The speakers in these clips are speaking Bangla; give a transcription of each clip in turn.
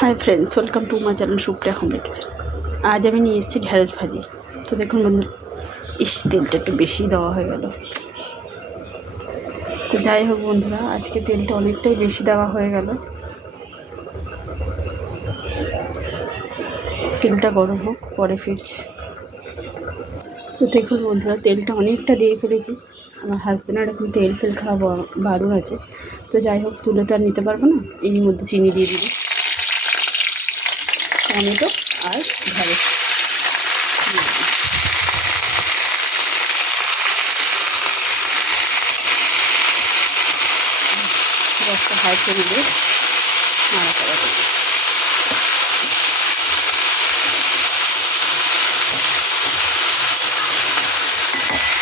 Hi friends, welcome to my channel Supriya homemade kitchen. আজ আমি নিয়ে এসেছি ঢ্যাঁড়স ভাজি। তো দেখুন বন্ধুরা, তেলটা একটু বেশি দেওয়া হয়ে গেল। তো যাই হোক বন্ধুরা, আজকে তেলটা অনেকটাই বেশি দেওয়া হয়ে গেল। তেলটা গরম হোক, পরে ফিরছি। তো দেখুন বন্ধুরা, তেলটা অনেকটা দিয়ে ফেলেছি। আমার হাজব্যান্ডের এখন তেল ফেল খাওয়া বারণ আছে। তো যাই হোক, তুলে তো আর নিতে পারবো না। এরই মধ্যে চিনি দিয়ে দিবি, টমেটো আর ঢ্যাঁড়স। গ্যাসটা হাই করে দিয়ে নাড়াচাড়া করবো।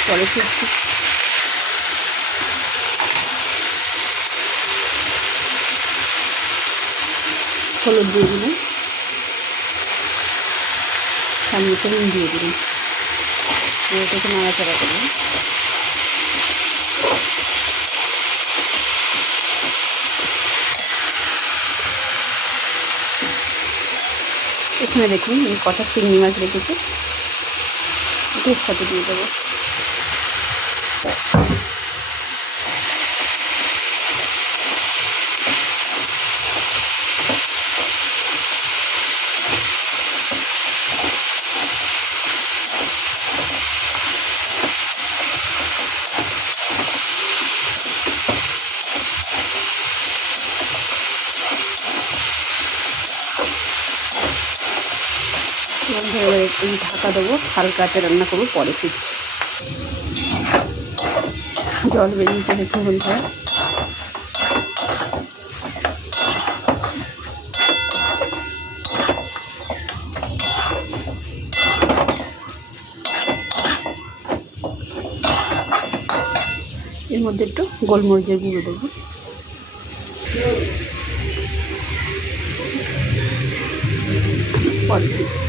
পরে ফিরছি। হলুদ দিয়ে দিলাম, সামনে নুন দিয়ে দিলাম, এটাকে নাড়াচাড়া করলাম। এখানে দেখুন আমি কটা চিংড়ি মাছ রেখেছি, এটার সাথে দিয়ে দেবো। এবার একটু ঢাকা দেবো, হালকা আঁচে রান্না করবো, পরে ফিরছি। জল বেরিয়েছে দেখুন বন্ধুরা। এর মধ্যে একটু গোলমরিচের গুঁড়ো দেবো। পরে ফিরছি।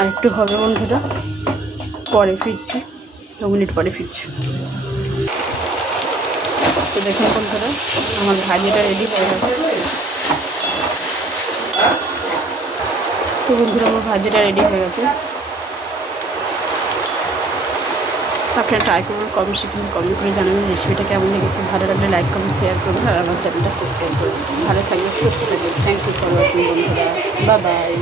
আর একটু হবে বন্ধুরা, পরে ফিরছি, 2 মিনিট পরে ফিরছি। তো দেখুন বন্ধুরা, আমার ভাজিটা রেডি হয়ে গেছে। তো বন্ধুরা, আমার ভাজিটা রেডি হয়ে গেছে। আপনারা ট্রাই করবেন, কমেন্ট করে জানাবেন রেসিপিটা কেমন লেগেছে। ভালো লাগলে লাইক কমেন্ট শেয়ার করবেন আর আমার চ্যানেলটা সাবস্ক্রাইব করবেন। ভালো থাকবেন, সুস্থ থাকবেন। থ্যাংক ইউ ফর ওয়াচিং বন্ধুরা, বাই বাই।